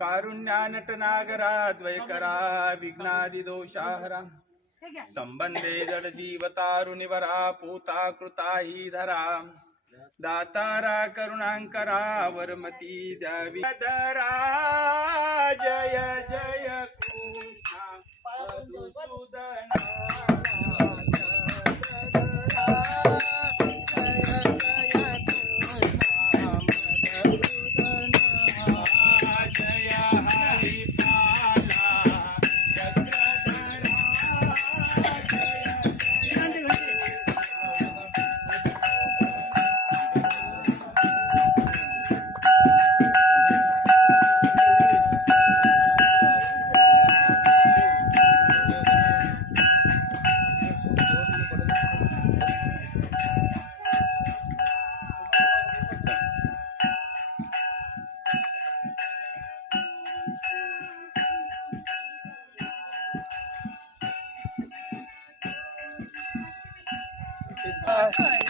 कारुण्यानटनागरा द्वैकरा विघ्नादिदोषाहरा सम्बन्धे जडजीवतारुनिवरा पूता कृता हि धरा। दातारा करुणाङ्करा वर्मती दवि धरा जय जय कृष्णा good.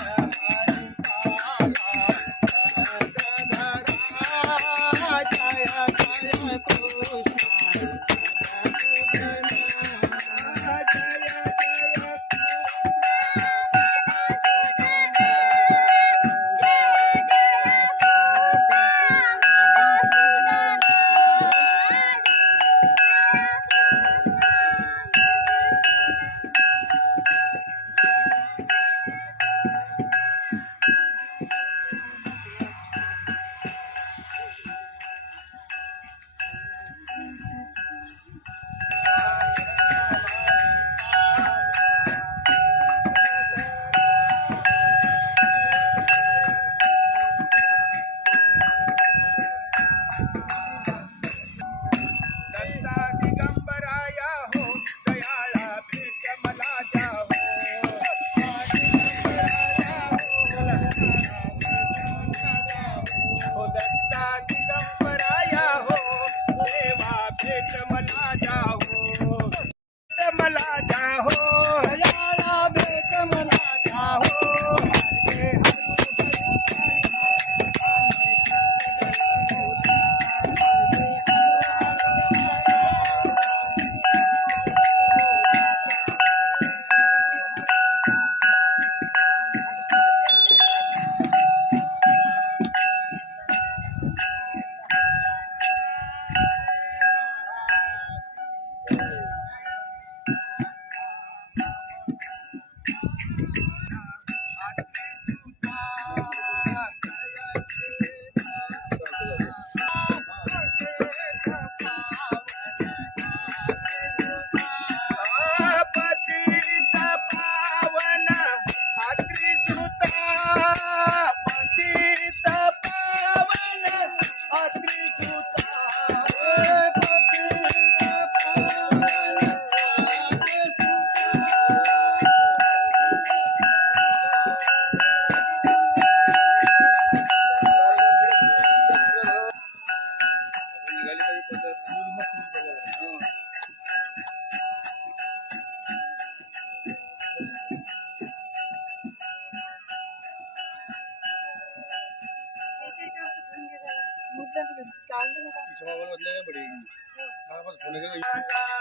我那个。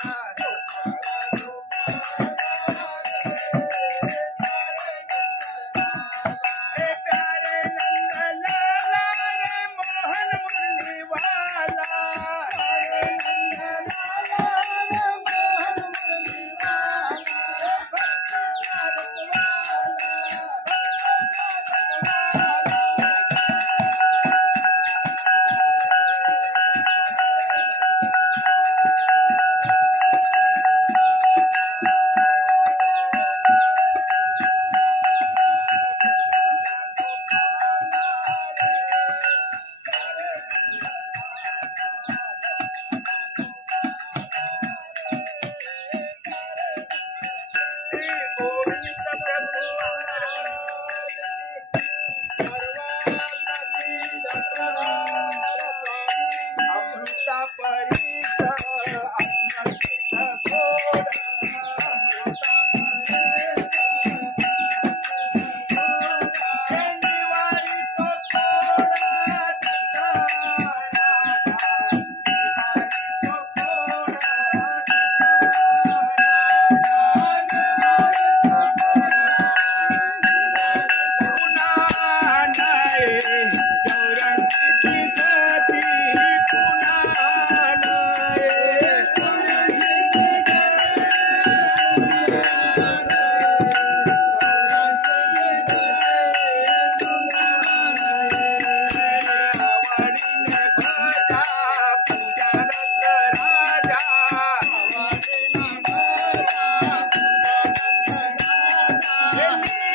Yeah.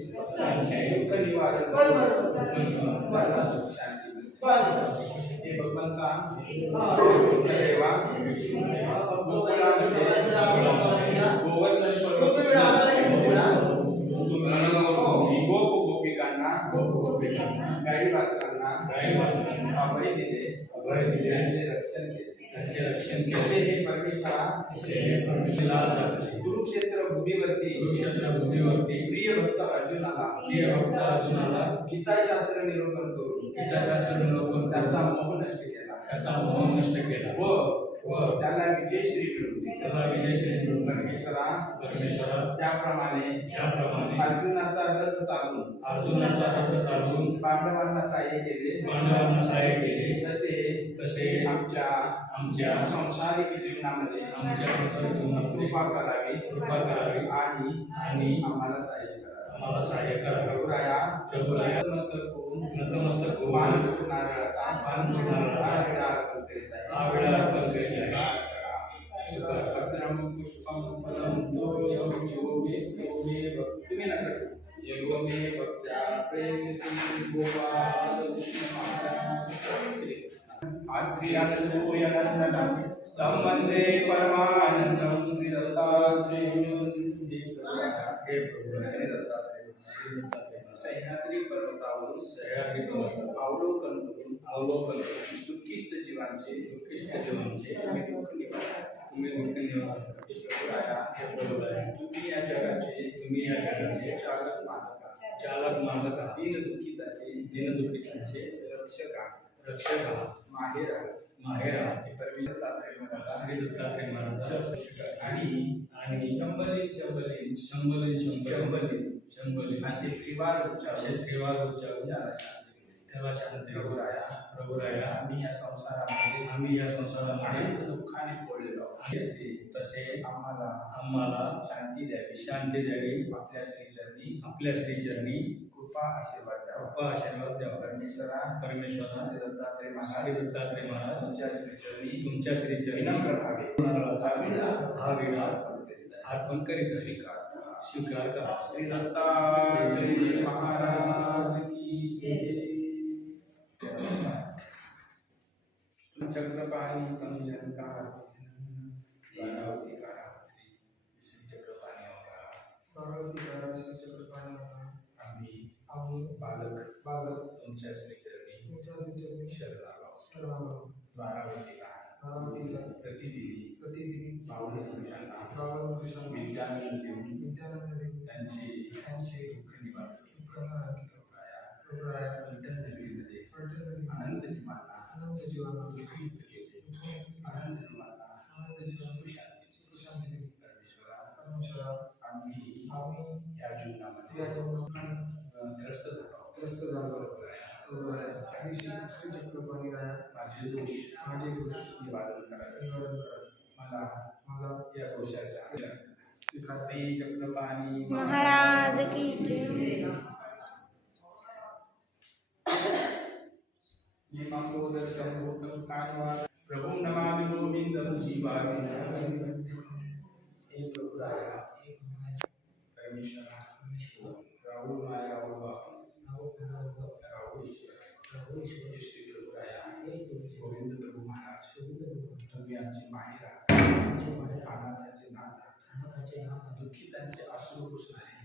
दुःख निवारण त्यांना सुख शांती मिळते. हे भगवंता कृष्णदेवा गोकुळामध्ये गोवर्धन गोप गोपिकांना गाई वासरांना अभय दिले त्यांचे रक्षण केले कसे हे परमेश्वरा? कुरुक्षेत्र भूमीवरती कुरुक्षेत्र भूमीवरती प्रिय भक्त अर्जुनाला. प्रिय भक्त अर्जुनाला. गीताशास्त्र निरोपण करून. गीताशास्त्र निरोपण त्याचा मोह नष्ट केला. त्याचा मोह नष्ट केला. व त्याला विजय श्री मिळवून परमेश्वरा ज्याप्रमाणे अर्जुनाचा रथ चालून अर्जुनाचा रथ चालवून पांडवांना सहाय्य केले. पांडवांना सहाय्य केले. तसे तसे आमच्या आमच्या संसारिक जीवनामध्ये आमच्या संसार जीवनामध्ये कृपा करावी कृपा करावी आणि आणि आम्हाला सहाय्य करावे. आम्हाला सहाय्य करावे. प्रभुराया प्रभुराया. नमस्कार नतमस्तक करून नारळाचा करून नारळाचा हा विडा अर्पण करीत आहे हा विडा अर्पण करीत आहे. स्वीकार करा. भद्रं पुष्पं फलं तोयं योगे योगे भक्- तुम्ही नका ठेवू. योगे भक्त्या प्रयच्छति गोपाल कृष्ण महाराज तं वंदे परमानन्दं श्री हे प्रभुराया श्री दत्तात्रेय सह्याद्री अवलोकन करून अवलोकन करून दुःखिस्त जीवांचे दुःखिस्त जीवांचे तुम्ही दुःख निवारा. तुम्ही दुःख तुम्ही या जगाचे तुम्ही या जगाचे चालक मालक आहात. चालक. मालक आहात. दीन दुःखिताचे रक्षक आहात. रक्षक आहात. माहेर आहात. माहेर आहात. हे परमेश्वर तात्पर्य म्हणतात. श्री दत्तात्रय महाराज आणि आणि शंभरीन शंभरीन शंभरीन शंभर शंभरीन शंभरीन असे त्रिवार उच्चार असे त्रिवार त्याला शांती मिळते. त्याला शांती प्रभुराया प्रभुराया आम्ही या संसारामध्ये आम्ही या संसारामध्ये अनंत दुःखाने पोळलेलो. असे तसे आम्हाला आम्हाला शांती द्यावी शांती द्यावी आपल्या श्रीचरणी आपल्या श्रीचरणी कृपा आशीर्वाद द्यावा कृपा आशीर्वाद द्यावा परमेश्वरा परमेश्वरा दत्तात्रय महाराज दत्तात्रय महाराज तुमच्या श्रीचरणी तुमच्या श्रीचरणी नारळाचा विडा हा विडा अर्पण करीत आहे. आहे. स्वीकार करा. स्वीकार करा श्री दत्तात्रय महाराज की जय. चक्रपाणी कंजनकार बारावती कारा श्री श्री चक्रपाणी अवतारा आम्ही बालक बालक तुमच्या श्रीचरणी शरण आलो बारावती कारा प्रतिदिनी बावन्न पुरुषांना विद्यानंद देऊन त्यांचे दुःख निवारण प्रभुराया पैठण नगरीमध्ये अनंत जीवांना दुःखमुक्त केले अनंत जीवांना सुख शांतीची परमेश्वरा आम्ही या जीवनामध्ये अं, त्रस्त झालो प्रभुराया माझे दोष निवारण करावे मला। या दोषाचा महाराज की जय। प्रभु नमामि गोविन्दं जीवामि हे प्रभुराया परमेश्वरा। आहात. दुःखितांचे अश्रू पुसणारे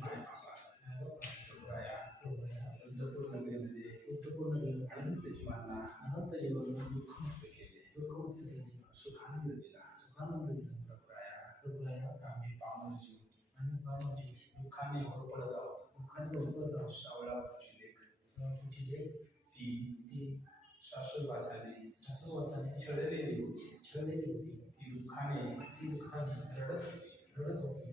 माय बाबा प्रभुराया बुद्धपूर नगरीमध्ये अनंत जीवांना दुःखमुक्त केले सुखानंद दिला प्रभुराया आम्ही पामर जीव हमें पावन जीव दुखाने और पड़ता दुखाने दुःखाने होरपळत आहोत सावळाची लेख ती शाश्वतवासाने छळलेली होती ती दुःखाने रडत होती Uhum.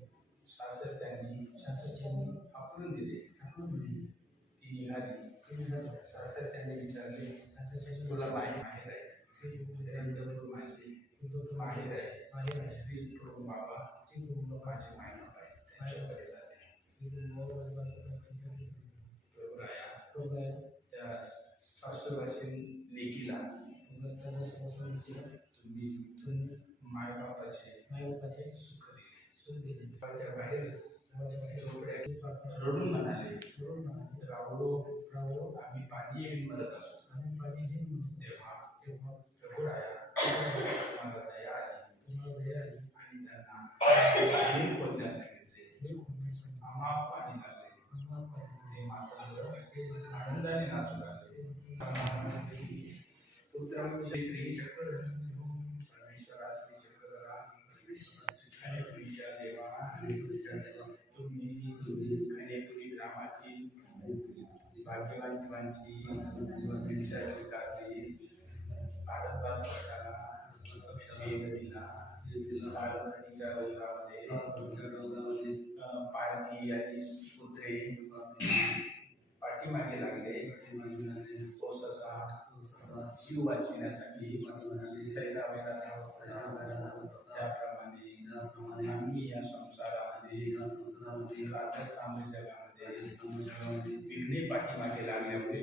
रडून म्हणाले रावलो रावलो आम्ही पाणी येऊन म्हणत असतो आम्ही पाणी येऊन तेव्हा तेव्हा जीवांची शिक्षा स्वीकारली भारतभार पक्षाला दिला पारधी आणि पुत्रे पाठीमागे लागले. तो ससा जीव वाचविण्यासाठी सैरावेला त्याप्रमाणे आम्ही या संसारामध्ये राजस्थान जगामध्ये विघ्ने पाठीमागे लागल्यामुळे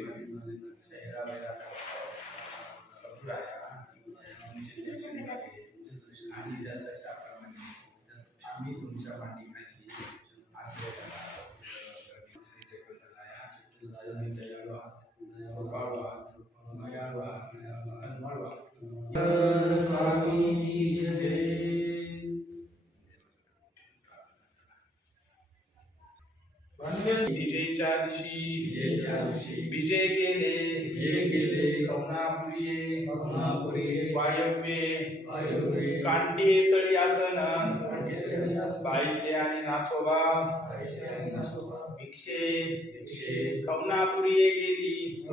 दर्शन घ्यावे आणि जशाप्रमाणे आम्ही तुमच्या मांडीखाली विजय केले विजय केले कवनापुरी करुणापुरी वायव्ये। वायुवे कांडी तळी आसन। बाईशे आणि नाथोबा। भिक्षे भिक्षे कवनापुरी गेली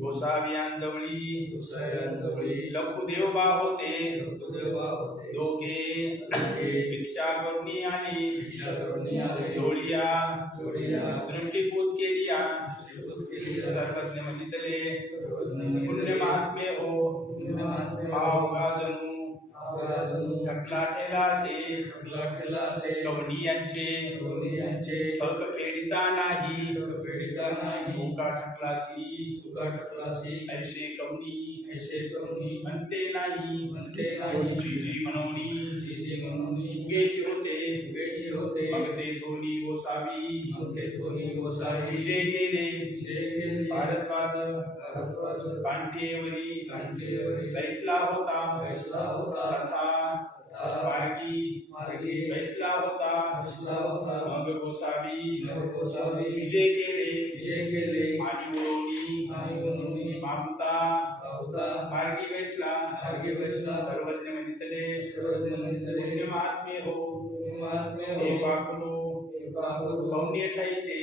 गोसावियांजवळी दुसऱ्यांजवळी लखुदेवबा होते। लखुदेवा होते। दोघे। भिक्षा करुणी करून आले। जोडिया। जोडिया। दृष्टीपूत केली सर्वज्ञ म्हणितले पुण्य महात्मे हो। भाव का जणू आवाजून टकला ठेलासे ठगला ठेला असे कवनी यांचे दोन्ही यांचे हक फेडिता नाही। पेडिता नाही। धोका ठकलासी तुका टकलासी ऐसे कवनी। ऐसे करुणी म्हणते नाही। म्हणते नाही। जी म्हणवणी जी म्हणून। उगेची होते। वेची होते। मग ते धोनी गोसावी। मग ते दोन्ही गोसावी। विजय केले जे केले भारद्वाज। भारद्वाज। कांटेवरी कांटेवरी बैसला होता। बैसला होता। तथा मार्गी मार्गी बैसला होता बैसला होता मग गोसावी मग गोसावी विजय केले विजय केले आणि उडवणी आणि म्हणून मागता होता मार्गी बैसला मार्गी बैसला सर्वज्ञ म्हणतले सर्वज्ञ म्हणतले पुण्य महात्मे हो महात्म्य हे हो पाखलो बाबू कौन्य ठाईचे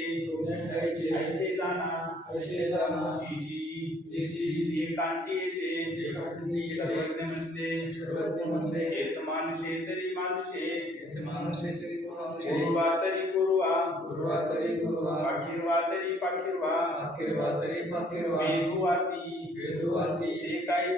ठाईचे ऐसे जाना ऐसे जाना जी जी जी जी कांतीचे जे कांतीचे सर्वज्ञ म्हणते सर्वज्ञ म्हणते हेत मानुषे तरी मानुषे येथे तरी माणूस गुरुवा तरी गुरुवा गुरुवा तरी पाखिरवा तरी पाखिरवा पाकिरवा वेदुवाती वेदवासी ते काय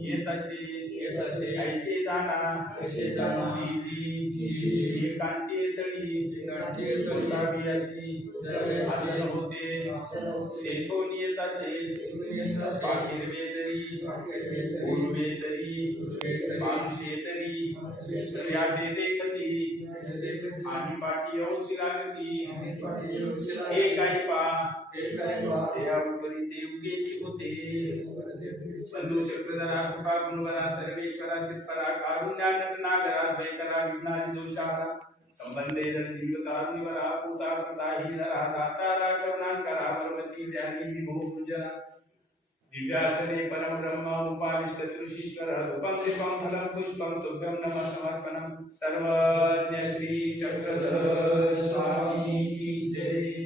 येत असे येत असे ऐसे जाना ऐसे जाना। जी जी जी जी हे कांती तळी। कांती तळी गोसावी अशी। आसन होते। आसन होते। तेथून येत असे पाकिरवे तरी उर्वे तरी उर्वे तरी। या देखती देखती आणि पाठी येऊची लागती. हे काही पा हे काय पा त्या उपरी ते उगेची चक्रधरा कृपा गुणवरा सर्वेश्वरा चित्परा कारुण्या नटनागरा द्वैकरा विघ्नादि दोषारा संबंधे जलजीवतारुणिवरा पूता कृता हि धरा दातारा करुणाकरा भगवती ध्यानी विभो पूजना दिव्यासने परम ब्रह्म उपाविष्ट ऋषीश्वर रूपं दीपं फलं पुष्पं तुभ्यं नमः समर्पणं सर्वज्ञ श्री चक्रधर स्वामी की जय